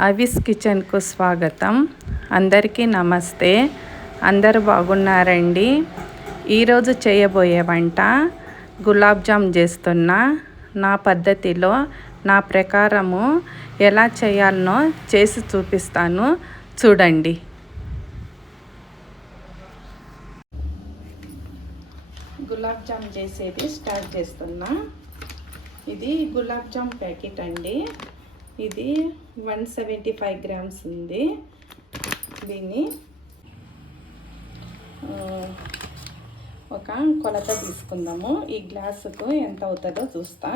అవిస్ కిచెన్కు స్వాగతం. అందరికీ నమస్తే. అందరూ బాగున్నారండి. ఈరోజు చేయబోయే వంట గులాబ్ జామ్ చేస్తున్నా. నా పద్ధతిలో నా ప్రకారము ఎలా చేయాలనో చేసి చూపిస్తాను, చూడండి. గులాబ్ జామ్ చేసేది స్టార్ట్ చేస్తున్నా. ఇది గులాబ్ జామ్ ప్యాకెట్ అండి. ఇది 175 గ్రామ్స్ ఉంది. దీన్ని ఒక కొలత తీసుకుందాము. ఈ గ్లాసుకు ఎంత అవుతుందో చూస్తా.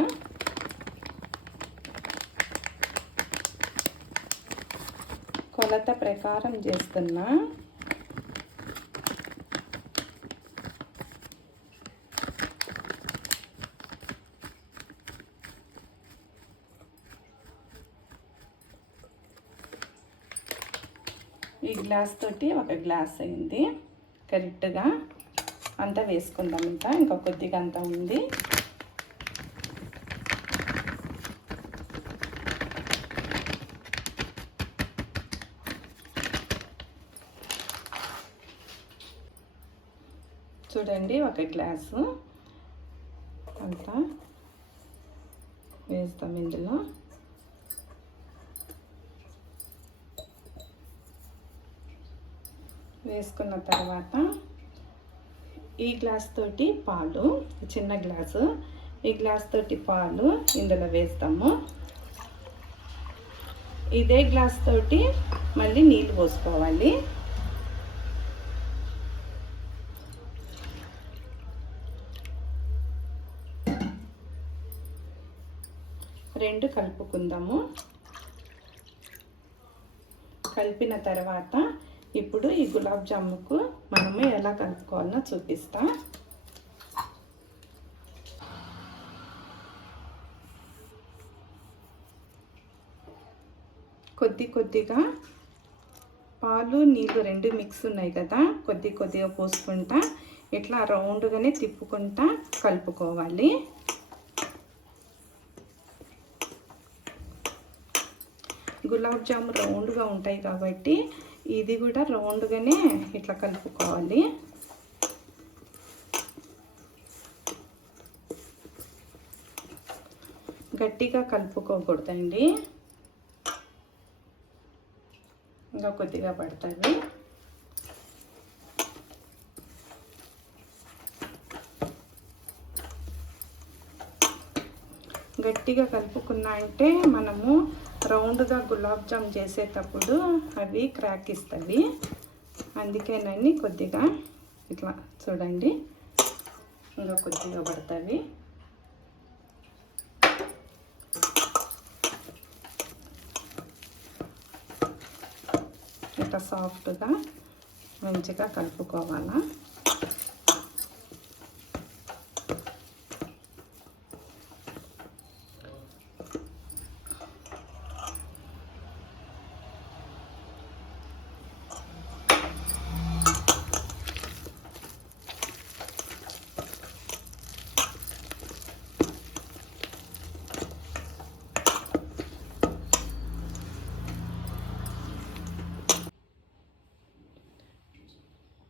కొలత ప్రకారం చేస్తున్నా. ఈ గ్లాస్ తోటి ఒక గ్లాస్ అయింది. కరెక్ట్గా అంతా వేసుకుందాం. ఇంకా కొద్దిగా అంతా ఉంది. చూడండి, ఒక గ్లాసు అంతా వేస్తాం ఇందులో. వేసుకున్న తర్వాత ఈ గ్లాస్ తోటి పాలు, చిన్న గ్లాసు, ఈ గ్లాస్ తోటి పాలు ఇందులో వేస్తాము. ఇదే గ్లాస్ తోటి మళ్ళీ నీళ్ళు పోసుకోవాలి. రెండు కలుపుకుందాము. కలిపిన తర్వాత ఇప్పుడు ఈ గులాబ్ జాముకు మనము ఎలా కలుపుకోవాలో చూపిస్తా. కొద్దిగా పాలు నీళ్ళు రెండు మిక్స్ ఉన్నాయి కదా, కొద్దిగా పోసుకుంటా ఇట్లా రౌండ్గానే తిప్పుకుంటా కలుపుకోవాలి. గులాబ్ జాము రౌండ్గా ఉంటాయి కాబట్టి ఇది కూడా రౌండ్గానే ఇట్లా కలుపుకోవాలి. గట్టిగా కలుపుకోకూడదండి, ఇంకా కొద్దిగా పడుతుంది. గట్టిగా కలుపుకున్నా అంటే మనము రౌండ్గా గులాబ్ జామ్ చేసేటప్పుడు అవి క్రాక్ ఇస్తాయి. అందుకేనని కొద్దిగా ఇట్లా చూడండి, ఇంకా కొద్దిగా పడుతుంది. ఇట్లా సాఫ్ట్గా మంచిగా కలుపుకోవాలా.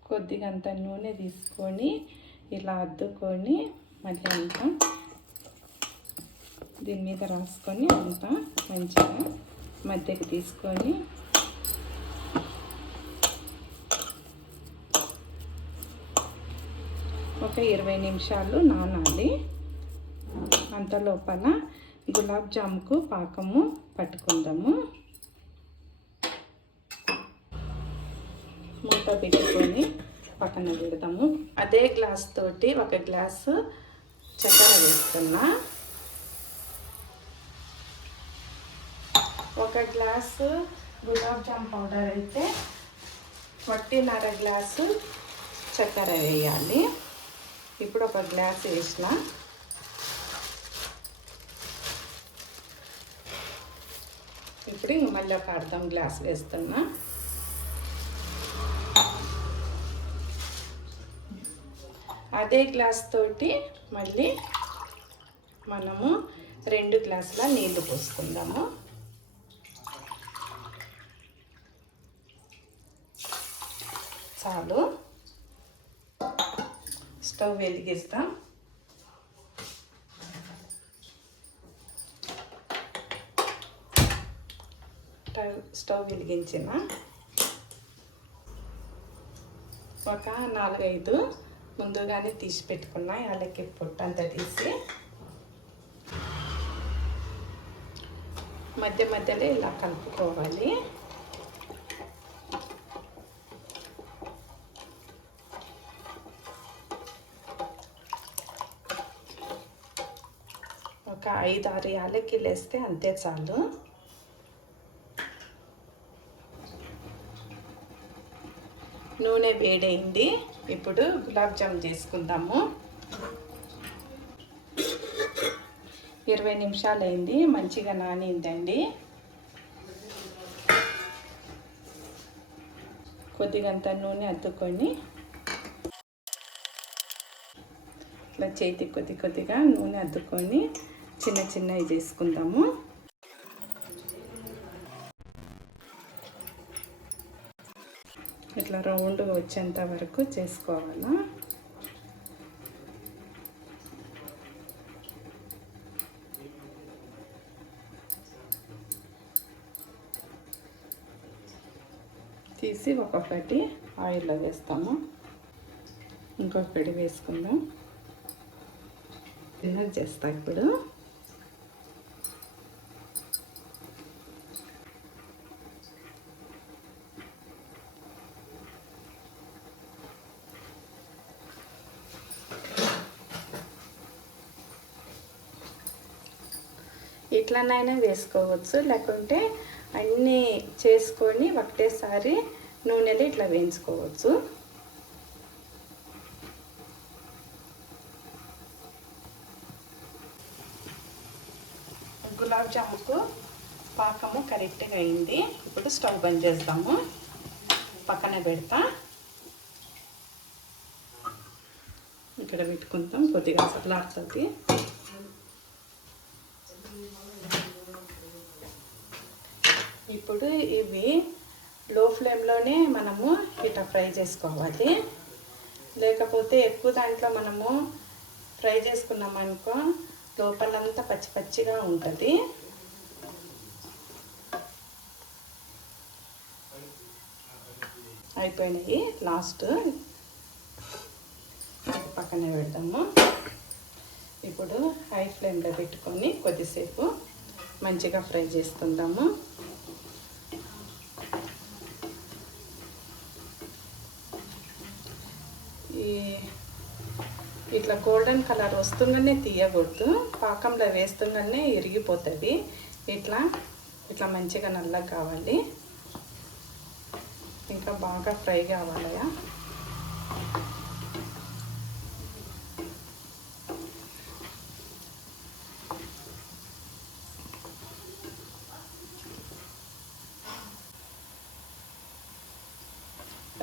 కొద్దిగా అంత నూనె తీసుకొని ఇలా అద్దుకొని మళ్ళీ అంతా దీని మీద రాసుకొని అంతా మంచిగా మధ్యకి తీసుకొని ఒక 20 నిమిషాలు నానాలి. అంత లోపల గులాబ్ జాముకు పాకము పట్టుకుందాము. మూత పెట్టుకొని పక్కన పెడతాము. అదే గ్లాస్ తోటి ఒక గ్లాసు చక్కెర వేస్తున్నా. ఒక గ్లాసు గులాబ్ జామ్ పౌడర్ అయితే 1.5 గ్లాసు చక్కెర వేయాలి. ఇప్పుడు ఒక గ్లాస్ వేసిన. ఇప్పుడు ఇంక మళ్ళీ ఒక అర్ధం గ్లాస్ వేస్తున్నా. అదే గ్లాస్ తోటి మళ్ళీ మనము 2 గ్లాసుల నీళ్లు పోసుకుందాము. చాలు. స్టవ్ వెలిగిస్తాం. స్టవ్ వెలిగించిన ఒక 4-5 ముందుగానే తీసి పెట్టుకున్న యాలక్కి పొట్టు అంతా తీసి మధ్య మధ్యలో ఇలా కలుపుకోవాలి. ఒక 5-6 యాలక్కిలు వేస్తే అంతే చాలు. నూనె వేడైంది. ఇప్పుడు గులాబ్ జామ్ చేసుకుందాము. 20 నిమిషాలు అయింది. మంచిగా నానిందండి. కొద్దిగంత నూనె అద్దుకొని ఇట్లా చేతికి కొద్దిగా నూనె అద్దుకొని చిన్న చిన్నవి చేసుకుందాము. ఇట్లా రౌండ్గా వచ్చేంత వరకు చేసుకోవాలా. తీసి ఒక్కొక్కటి ఆయిల్లో వేస్తాము. ఇంకొకటి వేసుకుందాం. ఇలా చేస్తా ఇప్పుడు. ఇట్లనైనా వేసుకోవచ్చు, లేకుంటే అన్నీ చేసుకొని ఒకటేసారి నూనెలో ఇట్లా వేయించుకోవచ్చు. గులాబ్ జాముకు పాకము కరెక్ట్గా అయింది. ఇప్పుడు స్టవ్ బంద్ చేద్దాము. పక్కన పెడతా. ఇక్కడ పెట్టుకుంటాం. కొద్దిగా చల్లారుతుంది. ఇప్పుడు ఇవి లో ఫ్లేమ్లోనే మనము ఇట్లా ఫ్రై చేసుకోవాలి. లేకపోతే ఎక్కువ దాంట్లో మనము ఫ్రై చేసుకున్నామనుకో లోపలంతా పచ్చి పచ్చిగా ఉంటుంది. అయిపోయినాయి. లాస్ట్ పక్కన పెడదాము. ఇప్పుడు హై ఫ్లేమ్లో పెట్టుకొని కొద్దిసేపు మంచిగా ఫ్రై చేసుకుందాము. ఇట్లా గోల్డెన్ కలర్ వస్తుందనే తీయకూడదు. పాకంలో వేస్తుందనే ఇరిగిపోతుంది. ఇట్లా మంచిగా నల్లగా కావాలి. ఇంకా బాగా ఫ్రై కావాలయా.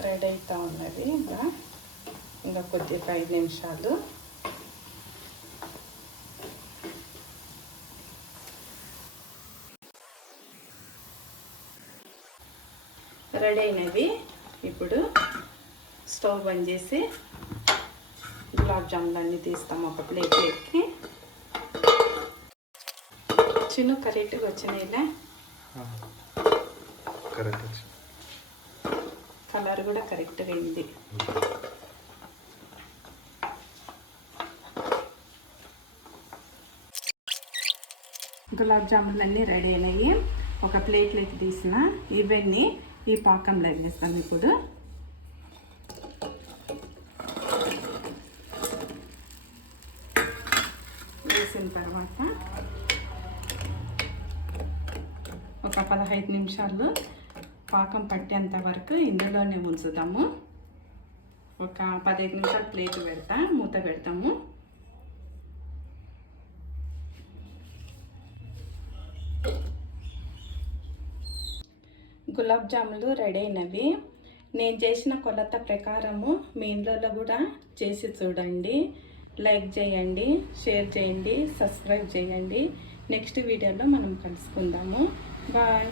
రెడీ అవుతూ ఉన్నది. ఇంకా కొద్దిగా 5 నిమిషాలు. రెడీ అయినవి. ఇప్పుడు స్టవ్ బంద్ చేసి గులాబ్ జాములు అన్నీ తీస్తాము ఒక ప్లేట్లోకి. చిన్న కరెక్ట్గా వచ్చినాయిలే. కలర్ కూడా కరెక్ట్గా అయింది. గులాబ్ జాములు అన్నీ రెడీ అయినాయి. ఒక ప్లేట్లోకి తీసిన ఇవన్నీ ఈ పాకంలో వేస్తాం. ఇప్పుడు వేసిన తర్వాత ఒక 15 నిమిషాలు పాకం పట్టేంత వరకు ఇందులోనే ఉంచుతాము. ఒక 15 నిమిషాలు ప్లేట్ పెడతా, మూత పెడతాము. గులాబ్ జాములు రెడీ అయినవి. నేను చేసిన కొలత ప్రకారము మీ ఇంట్లో కూడా చేసి చూడండి. లైక్ చేయండి, షేర్ చేయండి, సబ్స్క్రైబ్ చేయండి. నెక్స్ట్ వీడియోలో మనం కలుసుకుందాము. బాయ్.